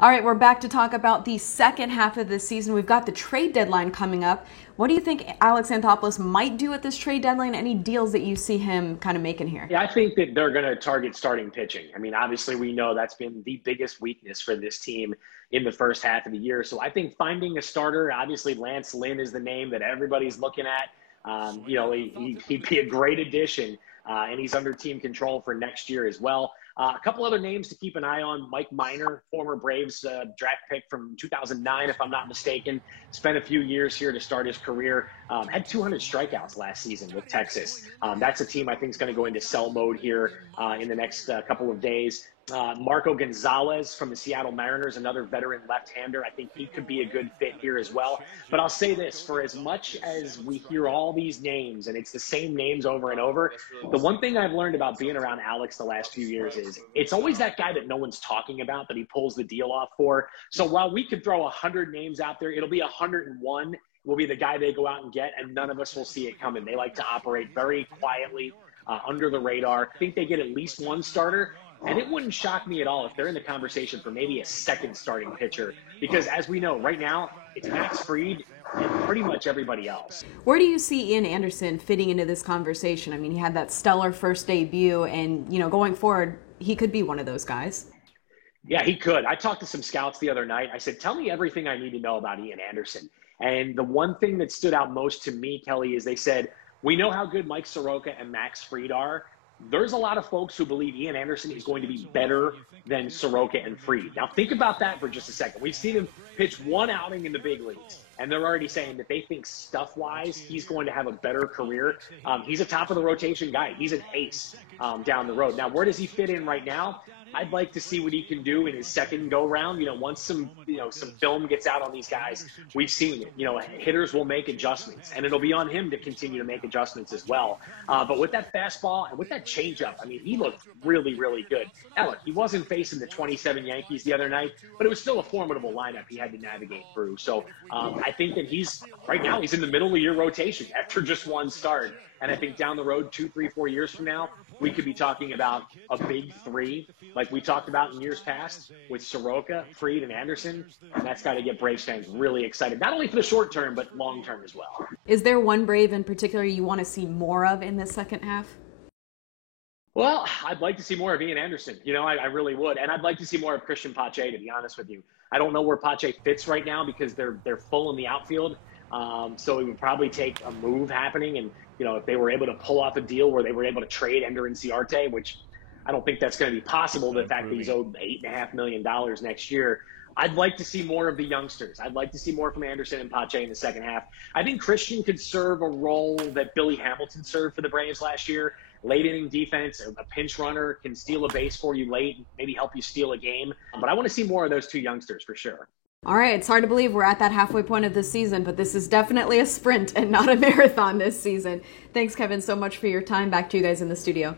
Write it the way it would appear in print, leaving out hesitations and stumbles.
All right, we're back to talk about the second half of the season. We've got the trade deadline coming up. What do you think Alex Anthopoulos might do at this trade deadline? Any deals that you see him kind of making here? Yeah, I think that they're going to target starting pitching. I mean, obviously, we know that's been the biggest weakness for this team in the first half of the year. So I think finding a starter, obviously, Lance Lynn is the name that everybody's looking at. He'd be a great addition, and he's under team control for next year as well. A couple other names to keep an eye on. Mike Minor, former Braves draft pick from 2009, if I'm not mistaken, spent a few years here to start his career. Had 200 strikeouts last season with Texas. That's a team I think is going to go into sell mode here in the next couple of days. Marco Gonzalez from the Seattle Mariners, another veteran left-hander. I think he could be a good fit here as well. But I'll say this, for as much as we hear all these names, and it's the same names over and over, the one thing I've learned about being around Alex the last few years is it's always that guy that no one's talking about that he pulls the deal off for. So while we could throw 100 names out there, it'll be 101 will be the guy they go out and get, and none of us will see it coming. They like to operate very quietly, under the radar. I think they get at least one starter. And it wouldn't shock me at all if they're in the conversation for maybe a second starting pitcher, because as we know right now, it's Max Fried and pretty much everybody else. Where do you see Ian Anderson fitting into this conversation? I mean, he had that stellar first debut, and going forward, he could be one of those guys. Yeah, he could. I talked to some scouts the other night. I said, tell me everything I need to know about Ian Anderson. And the one thing that stood out most to me, Kelly, is they said, we know how good Mike Soroka and Max Fried are. There's a lot of folks who believe Ian Anderson is going to be better than Soroka and Fried. Now, think about that for just a second. We've seen him pitch one outing in the big leagues, and they're already saying that they think stuff-wise he's going to have a better career. He's a top-of-the-rotation guy. He's an ace down the road. Now, where does he fit in right now? I'd like to see what he can do in his second go-round. Once some film gets out on these guys, we've seen it. Hitters will make adjustments, and it'll be on him to continue to make adjustments as well. But with that fastball and with that changeup, I mean, he looked really, really good. Now, look, he wasn't facing the 27 Yankees the other night, but it was still a formidable lineup he had to navigate through. So I think that right now, he's in the middle of your rotation after just one start. And I think down the road, 2, 3, 4 years from now, we could be talking about a big three like we talked about in years past with Soroka, Fried, and Anderson. And that's got to get Braves fans really excited, not only for the short term, but long term as well. Is there one Brave in particular you want to see more of in this second half? Well, I'd like to see more of Ian Anderson. I really would. And I'd like to see more of Christian Pache, to be honest with you. I don't know where Pache fits right now because they're full in the outfield. So it would probably take a move happening. And, if they were able to pull off a deal where they were able to trade Ender Inciarte, which I don't think that's going to be possible, the fact that he's owed $8.5 million next year. I'd like to see more of the youngsters. I'd like to see more from Anderson and Pache in the second half. I think Christian could serve a role that Billy Hamilton served for the Braves last year. Late inning defense, a pinch runner, can steal a base for you late, maybe help you steal a game. But I want to see more of those two youngsters for sure. All right, it's hard to believe we're at that halfway point of the season, but this is definitely a sprint and not a marathon this season. Thanks, Kevin, so much for your time. Back to you guys in the studio.